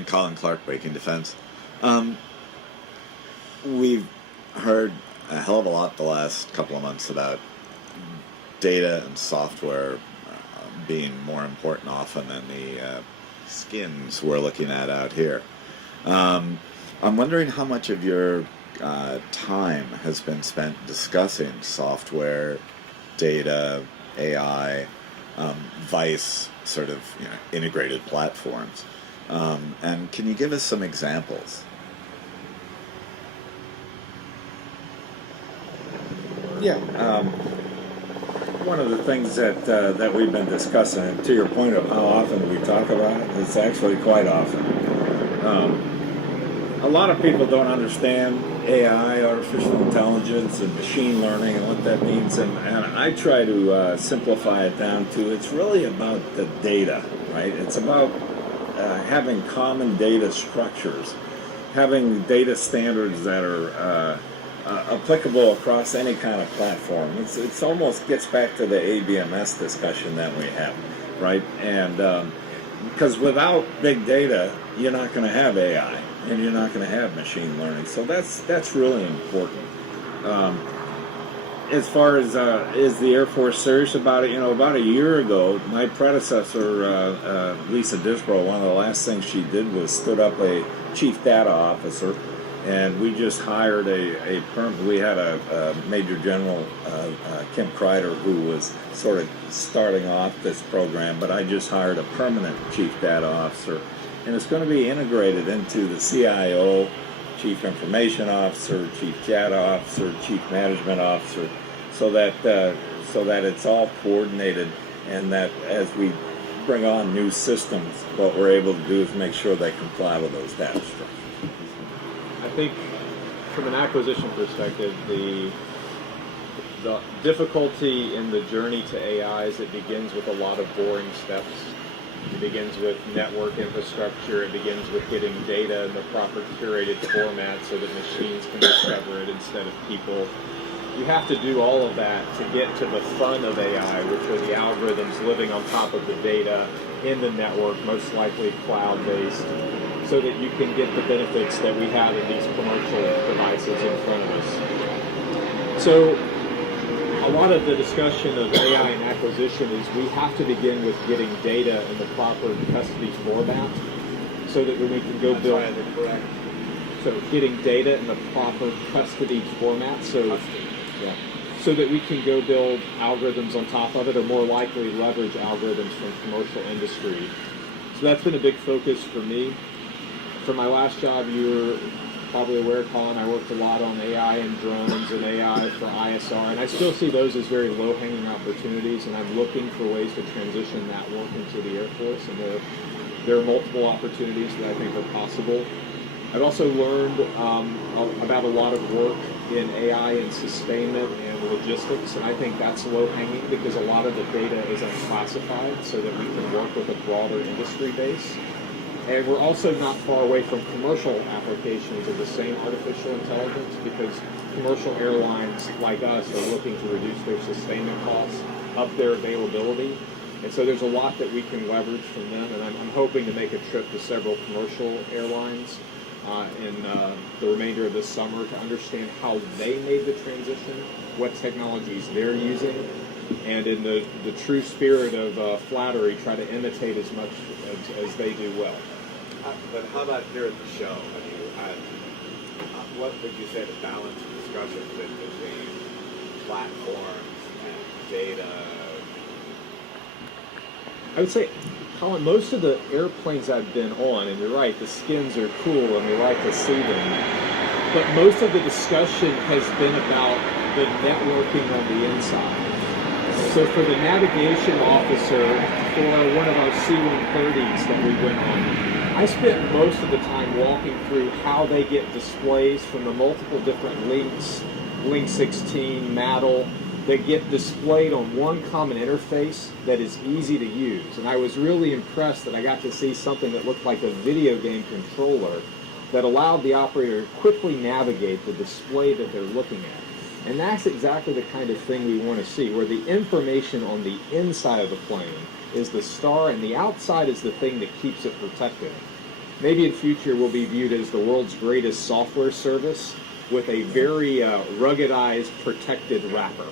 morning, Colin Clark, Breaking Defense. We've heard a hell of a lot the last couple of months about data and software being more important often than the skins we're looking at out here. I'm wondering how much of your time has been spent discussing software, data, AI, vice sort of integrated platforms. And can you give us some examples? Yeah. One of the things that we've been discussing, and to your point of how often we talk about it, it's actually quite often. A lot of people don't understand AI, artificial intelligence, and machine learning and what that means, and I try to simplify it down to it's really about the data, right? It's about having common data structures, having data standards that are applicable across any kind of platform. It's almost gets back to the ABMS discussion that we have, right? And because without big data, you're not going to have AI, and you're not going to have machine learning. So that's really important. As far as is the Air Force serious about it? About a year ago, my predecessor, Lisa Disbrow, one of the last things she did was stood up a chief data officer. And we just hired we had a Major General, Kim Kreider, who was sort of starting off this program, but I just hired a permanent Chief Data Officer. And it's going to be integrated into the CIO, Chief Information Officer, Chief Data Officer, Chief Management Officer, so that it's all coordinated, and that as we bring on new systems, what we're able to do is make sure they comply with those data structures. I think from an acquisition perspective, the difficulty in the journey to AI is it begins with a lot of boring steps. It begins with network infrastructure. It begins with getting data in the proper curated format so that machines can discover it instead of people. You have to do all of that to get to the fun of AI, which are the algorithms living on top of the data in the network, most likely cloud-based, so that you can get the benefits that we have in these commercial devices in front of us. So a lot of the discussion of AI and acquisition is we have to begin with getting data in the proper custody format so that when we can go build... So getting data in the proper custody format so that we can go build algorithms on top of it, or more likely leverage algorithms from commercial industry. So that's been a big focus for me. For my last job, you're probably aware, Colin, I worked a lot on AI and drones and AI for ISR, and I still see those as very low-hanging opportunities, and I'm looking for ways to transition that work into the Air Force, and there are multiple opportunities that I think are possible. I've also learned about a lot of work in AI and sustainment and logistics, and I think that's low-hanging because a lot of the data is unclassified so that we can work with a broader industry base. And we're also not far away from commercial applications of the same artificial intelligence because commercial airlines like us are looking to reduce their sustainment costs, up their availability. And so there's a lot that we can leverage from them, and I'm hoping to make a trip to several commercial airlines in the remainder of this summer to understand how they made the transition, what technologies they're using, and in the true spirit of flattery, try to imitate as much as they do well. But how about here at the show? I mean, what would you say the balance of discussion between platforms and data? I would say, Colin, most of the airplanes I've been on, and you're right, the skins are cool and we like to see them, but most of the discussion has been about the networking on the inside. So for the navigation officer for one of our C-130s that we went on, I spent most of the time walking through how they get displays from the multiple different links, Link 16, MATL, that get displayed on one common interface that is easy to use. And I was really impressed that I got to see something that looked like a video game controller that allowed the operator to quickly navigate the display that they're looking at. And that's exactly the kind of thing we want to see, where the information on the inside of the plane is the star and the outside is the thing that keeps it protected. maybe in future will be viewed as the world's greatest software service with a very ruggedized, protected wrapper.